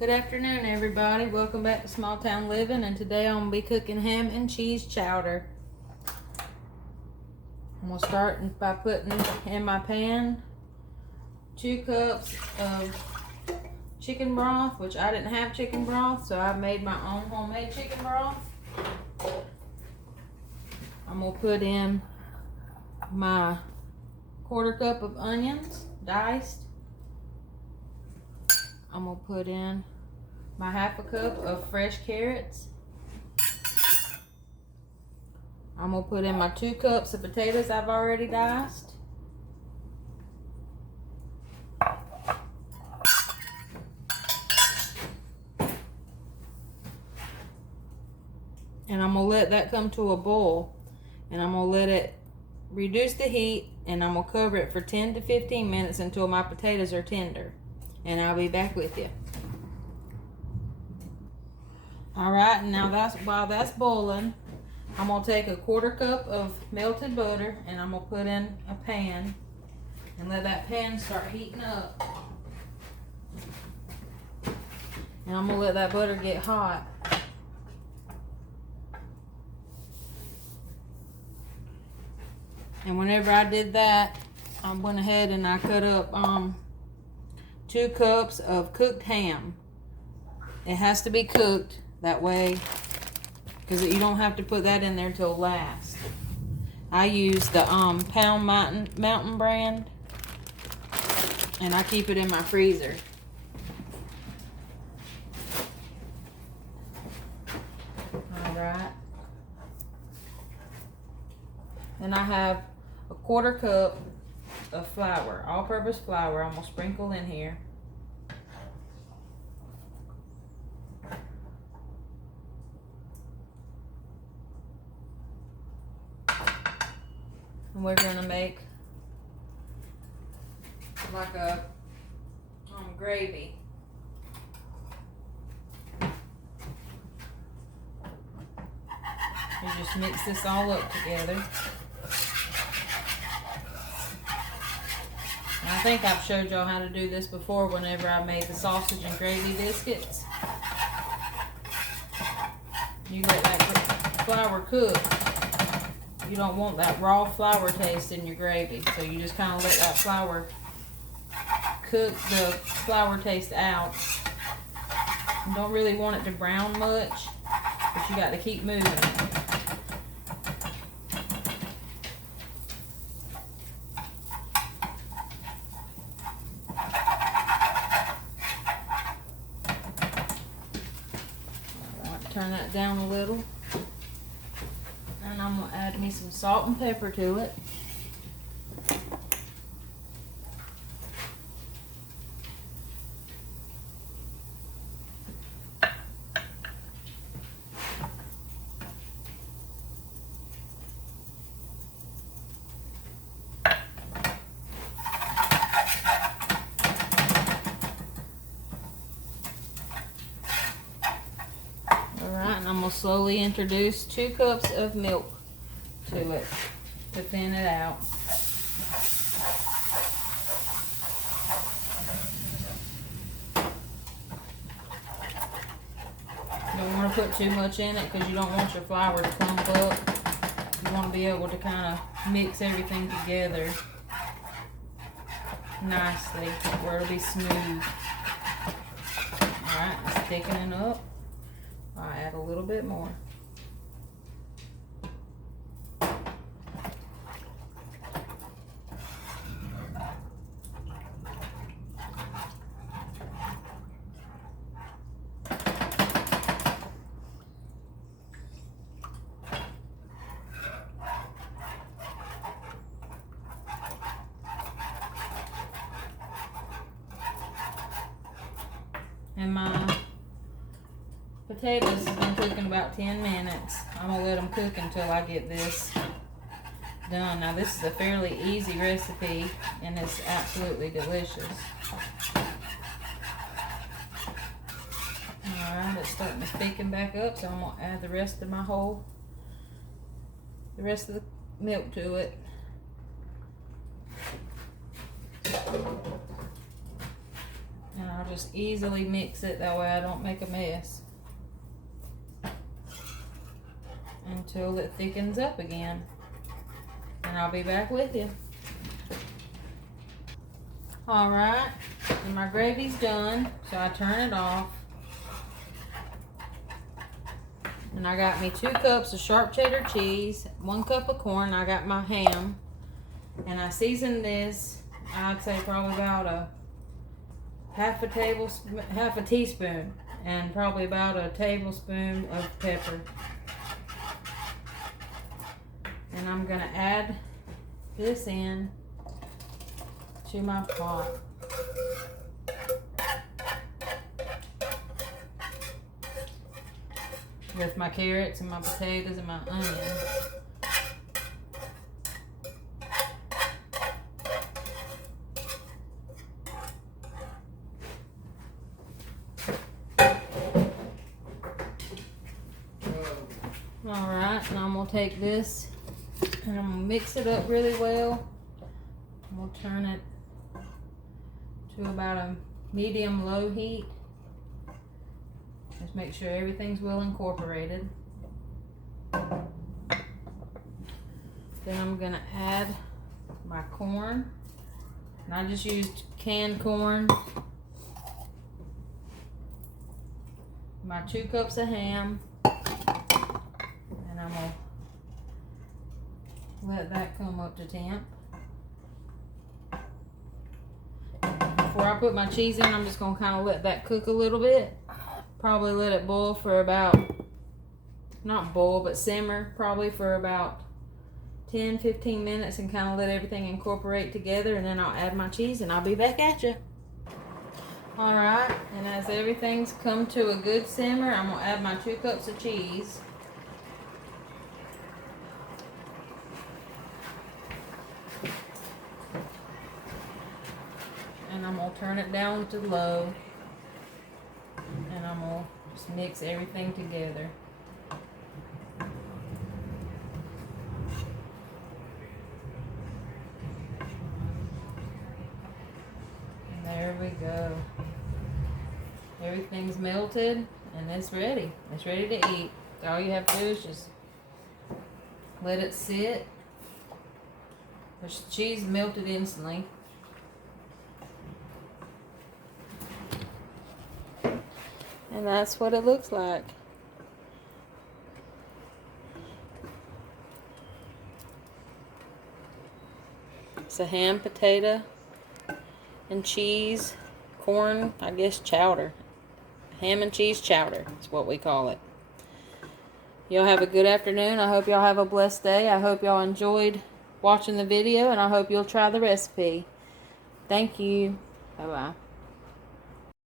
Good afternoon, everybody. Welcome back to Small Town Living, and today I'm going to be cooking ham and cheese chowder. I'm going to start by putting in my pan 2 cups of chicken broth, which I didn't have chicken broth, so I made my own homemade chicken broth. I'm going to put in my 1/4 cup of onions, diced. I'm going to put in my 1/2 cup of fresh carrots. I'm going to put in my 2 cups of potatoes I've already diced. And I'm going to let that come to a boil. And I'm going to let it reduce the heat, and I'm going to cover it for 10 to 15 minutes until my potatoes are tender. And I'll be back with you. Alright, and now while that's boiling, I'm going to take a 1/4 cup of melted butter and I'm going to put in a pan and let that pan start heating up. And I'm going to let that butter get hot. And whenever I did that, I went ahead and I cut up 2 cups of cooked ham. It has to be cooked that way, because you don't have to put that in there till last. I use the Pound Mountain brand, and I keep it in my freezer. Alright. And I have a 1/4 cup of flour, all-purpose flour. I'm going to sprinkle in here. And we're going to make like a gravy. You just mix this all up together. And I think I've showed y'all how to do this before whenever I made the sausage and gravy biscuits. You let that flour cook. You don't want that raw flour taste in your gravy, so you just kind of let that flour cook the flour taste out. You don't really want it to brown much, but you got to keep moving it. Alright, turn that down a little. And I'm going to add me some salt and pepper to it. I'm going to slowly introduce 2 cups of milk to it to thin it out. You don't want to put too much in it because you don't want your flour to clump up. You want to be able to kind of mix everything together nicely where it'll be smooth. Alright, it's thickening up. I'll add a little bit more. And my potatoes have been cooking about 10 minutes. I'm going to let them cook until I get this done. Now this is a fairly easy recipe and it's absolutely delicious. Alright, it's starting to thicken back up, so I'm going to add the rest of the milk to it. And I'll just just easily mix it. That way I don't make a mess. Until it thickens up again. And I'll be back with you. Alright, and my gravy's done, so I turn it off. And I got me 2 cups of sharp cheddar cheese, 1 cup of corn, I got my ham. And I seasoned this, I'd say probably about a half a teaspoon, and probably about a tablespoon of pepper. And I'm gonna add this in to my pot. With my carrots and my potatoes and my onion. Alright, and I'm gonna take this and I'm gonna mix it up really well. We'll turn it to about a medium-low heat. Just make sure everything's well incorporated. Then I'm gonna add my corn. And I just used canned corn. My 2 cups of ham. And I'm gonna let that come up to temp. Before I put my cheese in, I'm just gonna kind of let that cook a little bit. Probably let it boil for about, not boil, but simmer probably for about 10-15 minutes and kind of let everything incorporate together, and then I'll add my cheese and I'll be back at you. Alright, and as everything's come to a good simmer, I'm gonna add my 2 cups of cheese. And I'm gonna turn it down to low. And I'm gonna just mix everything together. And there we go. Everything's melted and it's ready. It's ready to eat. All you have to do is just let it sit. The cheese melted instantly. And that's what it looks like. It's a ham, potato, and cheese, corn, I guess chowder. Ham and cheese chowder is what we call it. Y'all have a good afternoon. I hope y'all have a blessed day. I hope y'all enjoyed watching the video, and I hope you'll try the recipe. Thank you. Bye-bye.